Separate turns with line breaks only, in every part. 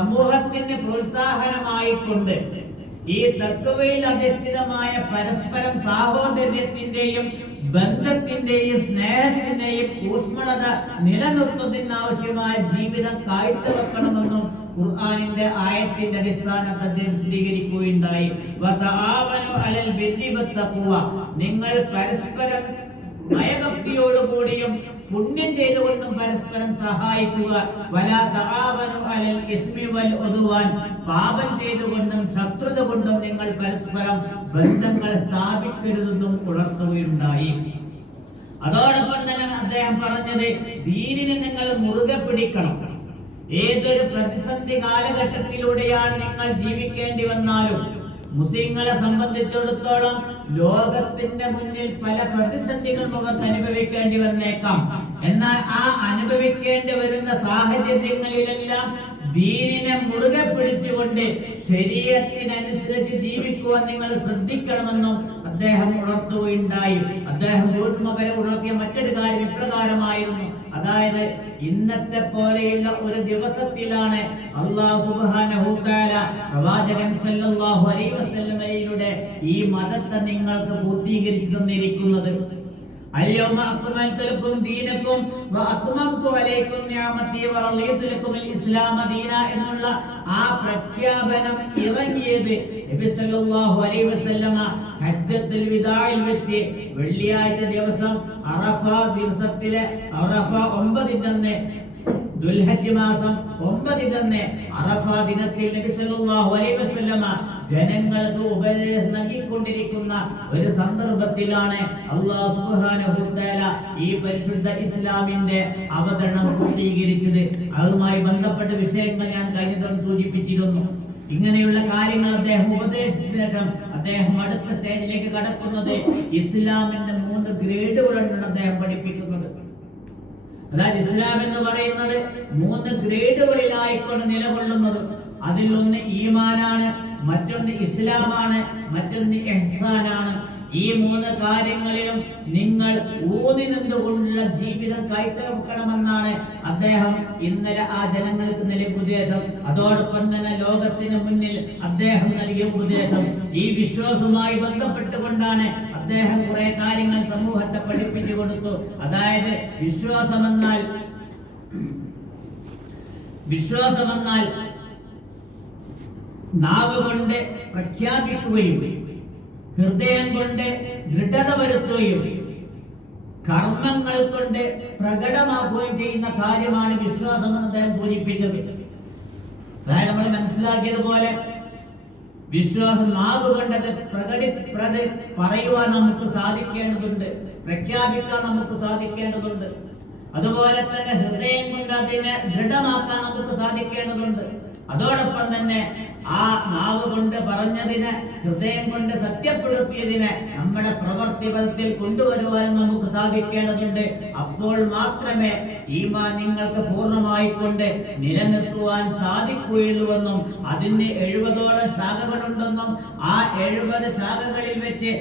സമൂഹത്തിന് പ്രോത്സാഹനമായിക്കൊണ്ട് ഈ തത്വയിൽ അധിഷ്ഠിതമായ പരസ്പരം സാഹോദര്യത്തിന്റെയും ബന്ധത്തിന്റെയും സ്നേഹത്തിന്റെയും ഊഷ്മളത നിലനിർത്തുന്നതിന് ആവശ്യമായ ജീവിതം കാഴ്ചവെക്കണമെന്നും ഖുർആാനിന്റെ ആയത്തിന്റെ അടിസ്ഥാനത്തിൽ അദ്ദേഹം വിശദീകരിക്കുകയുണ്ടായി. നിങ്ങൾ പരസ്പരം ഭയഭക്തിയോടുകൂടിയും പുണ്യം ചെയ്തുകൊണ്ടും പരസ്പരം സഹായിക്കുക. പാപം ചെയ്തുകൊണ്ടും ശത്രുത കൊണ്ടും നിങ്ങൾ പരസ്പരം ബന്ധങ്ങൾ സ്ഥാപിക്കരുതെന്നും ഉണർത്തുകയുണ്ടായി. അതോടൊപ്പം തന്നെ അദ്ദേഹം പറഞ്ഞത് ദീനിനെ നിങ്ങൾ മുറുകെ പിടിക്കണം. ഏതൊരു പ്രതിസന്ധി കാലഘട്ടത്തിലൂടെയാണ് നിങ്ങൾ ജീവിക്കേണ്ടി വന്നാലും മുസ്ലിങ്ങളെ സംബന്ധിച്ചിടത്തോളം ലോകത്തിന്റെ മുന്നിൽ പല പ്രതിസന്ധികളും അവർക്ക് അനുഭവിക്കേണ്ടി വന്നേക്കാം. എന്നാൽ ആ അനുഭവിക്കേണ്ടി വരുന്ന സാഹചര്യങ്ങളിലെല്ലാം ദീനിനെ മുറുകെ പിടിച്ചുകൊണ്ട് ശരീരത്തിനനുസരിച്ച് ജീവിക്കുവാൻ നിങ്ങൾ ശ്രദ്ധിക്കണമെന്നും അദ്ദേഹം ഉണർത്തുകയുണ്ടായി. അദ്ദേഹം ഊർമ്മ ഉണർത്തിയ മറ്റൊരു കാര്യം ഇപ്രകാരമായിരുന്നു. അതായത് ഇന്നത്തെ പോലെയുള്ള ഒരു ദിവസത്തിലാണ് അള്ളാഹു പ്രവാചകൻ സല്ലല്ലാഹു അലൈഹി വസല്ലമയുടെ ഈ മതത്തെ നിങ്ങൾക്ക് പൂർത്തീകരിച്ചു തന്നിരിക്കുന്നത്. اليوم أكملت لكم دينكم وأتممت عليكم نعمتي ورضيت لكم الإسلام دينا എന്നുള്ള ആ പ്രഖ്യാപനം ഇറങ്ങിയത് നബി സല്ലല്ലാഹു അലൈഹി വസല്ലമ ഹജ്ജത്തുൽ വിദായിൽ വെച്ച് വെള്ളിയാഴ്ച ദിവസം അറഫ ദിവസത്തിലെ അറഫ ഒമ്പതിന്റെ അന്ന് ദുൽഹജ്ജ് മാസം ഒമ്പതിന്റെ അറഫ ദിനത്തിൽ നബി സല്ലല്ലാഹു അലൈഹി വസല്ലമ ജനങ്ങൾക്ക് ഉപദേശം നൽകിക്കൊണ്ടിരിക്കുന്ന ഒരു സന്ദർഭത്തിലാണ് അള്ളാഹു സുബ്ഹാനഹു ഈ പരിശുദ്ധ ഇസ്ലാമിന്റെ അവതരണം പൂർത്തീകരിച്ചത്. അതുമായി ബന്ധപ്പെട്ട വിഷയങ്ങൾ ഞാൻ കഴിഞ്ഞ ദിവസം സൂചിപ്പിച്ചിരുന്നു. ഇങ്ങനെയുള്ള കാര്യങ്ങൾ അദ്ദേഹം ഉപദേശിച്ച ശേഷം അദ്ദേഹം അടുത്ത സ്റ്റേജിലേക്ക് കടക്കുന്നത് ഇസ്ലാമിന്റെ മൂന്ന് ഗ്രേഡുകളുണ്ടെന്ന് അദ്ദേഹം പഠിപ്പിക്കുന്നത്. അതായത് ഇസ്ലാം എന്ന് പറയുന്നത് മൂന്ന് ഗ്രേഡുകളിലായിക്കൊണ്ട് നിലകൊള്ളുന്നത്. അതിലൊന്ന് ഈമാനാണ്. മറ്റൊന്ന് ഇസ്ലാമാണ് മറ്റൊന്ന് എഹ്സാനാണ്. ഈ മൂന്ന് കാര്യങ്ങളിലും നിങ്ങൾ ഊന്നി നിന്നുകൊണ്ടുള്ള ജീവിതം കാഴ്ചവെക്കണമെന്നാണ് അദ്ദേഹം ഇന്നലെ ആ ജനങ്ങൾക്ക് നൽകിയ ഉപദേശം. അതോടൊപ്പം തന്നെ ലോകത്തിന് മുന്നിൽ അദ്ദേഹം നൽകിയ ഉപദേശം. ഈ വിശ്വാസവുമായി ബന്ധപ്പെട്ടുകൊണ്ടാണ് അദ്ദേഹം കുറെ കാര്യങ്ങൾ സമൂഹത്തെ പഠിപ്പിച്ചു കൊടുത്തു. അതായത് വിശ്വാസമെന്നാൽ വിശ്വാസമെന്നാൽ നാവ് കൊണ്ട് പ്രഖ്യാപിക്കുകയും ഹൃദയം കൊണ്ട് ദൃഢത വരുത്തുകയും കർമ്മങ്ങൾ കൊണ്ട് പ്രകടമാക്കുകയും ചെയ്യുന്ന കാര്യമാണ് വിശ്വാസം എന്ന് അദ്ദേഹം സൂചിപ്പിച്ചത്. അതായത് നമ്മൾ മനസ്സിലാക്കിയതുപോലെ വിശ്വാസം നാവ് കൊണ്ടത് പ്രകടി പ്രതി പറയുവാൻ നമുക്ക് സാധിക്കേണ്ടതുണ്ട് പ്രഖ്യാപിക്കാൻ നമുക്ക് സാധിക്കേണ്ടതുണ്ട്. അതുപോലെ തന്നെ ഹൃദയം കൊണ്ട് അതിനെ ദൃഢമാക്കാൻ നമുക്ക് സാധിക്കേണ്ടതുണ്ട്. അതോടൊപ്പം തന്നെ ആ നാവ് കൊണ്ട് പറഞ്ഞതിന് ഹൃദയം കൊണ്ട് സത്യപ്പെടുത്തിയതിന് നമ്മുടെ പ്രവൃത്തി പദത്തിൽ കൊണ്ടുവരുവാൻ നമുക്ക് സാധിക്കേണ്ടതുണ്ട്. അപ്പോൾ മാത്രമേ ഈമാൻ നിങ്ങൾക്ക് പൂർണമായി കൊണ്ട് നിലനിർത്തുവാൻ സാധിക്കുകയുള്ളൂവെന്നും അതിന് എഴുപതോളം ശാഖകളുണ്ടെന്നും ആ എഴുപത് ശാഖകളിൽ വെച്ച്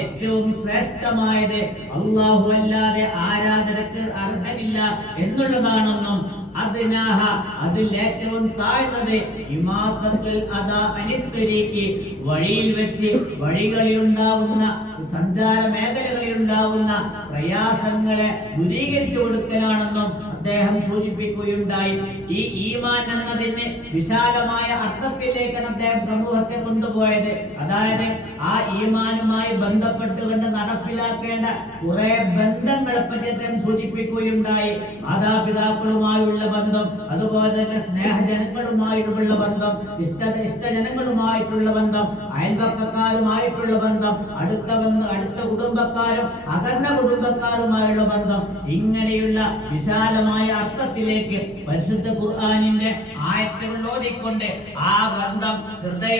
ഏറ്റവും ശ്രേഷ്ഠമായത് അള്ളാഹു അല്ലാതെ ആരാധനക്ക് അർഹനില്ല എന്നുള്ളതാണെന്നും അതിനാഹ അതിൽ ഏറ്റവും താഴ്ന്നത് ഇമാത്തത്തുൽ അദാ അനിത്വരീക്ക് വഴിയിൽ വെച്ച് വഴികളിൽ ഉണ്ടാകുന്ന സഞ്ചാര മേഖലകളിൽ ഉണ്ടാകുന്ന പ്രയാസങ്ങളെ ദൂരീകരിച്ചു കൊടുക്കലാണെന്നും അദ്ദേഹം സൂചിപ്പിക്കുകയുണ്ടായി. ഈ ഈമാൻ എന്നതിന് വിശാലമായ അർത്ഥത്തിലേക്കാണ് അദ്ദേഹം സമൂഹത്തെ കൊണ്ടുപോയത്. അതായത് ആ ഈമാനുമായി ബന്ധപ്പെട്ടുകൊണ്ട് നടപ്പിലാക്കേണ്ട കുറെ ബന്ധങ്ങളെ പറ്റി അദ്ദേഹം സൂചിപ്പിക്കുകയുണ്ടായി. മാതാപിതാക്കളുമായുള്ള ബന്ധം അതുപോലെ തന്നെ സ്നേഹജനങ്ങളുമായിട്ടുള്ള ബന്ധം ഇഷ്ട ഇഷ്ടജനങ്ങളുമായിട്ടുള്ള ബന്ധം അയൽപക്കക്കാരുമായിട്ടുള്ള ബന്ധം അടുത്ത ബന്ധം അടുത്ത കുടുംബക്കാരും അകന്ന കുടുംബക്കാരുമായുള്ള ബന്ധം ഇങ്ങനെയുള്ള വിശാലമായ അർത്ഥത്തിലേക്ക് പരിശുദ്ധ ഖുർആാനിന്റെ ആയത്തുകൾ ഓതിക്കൊണ്ട് ആ ബന്ധം ഹൃദയ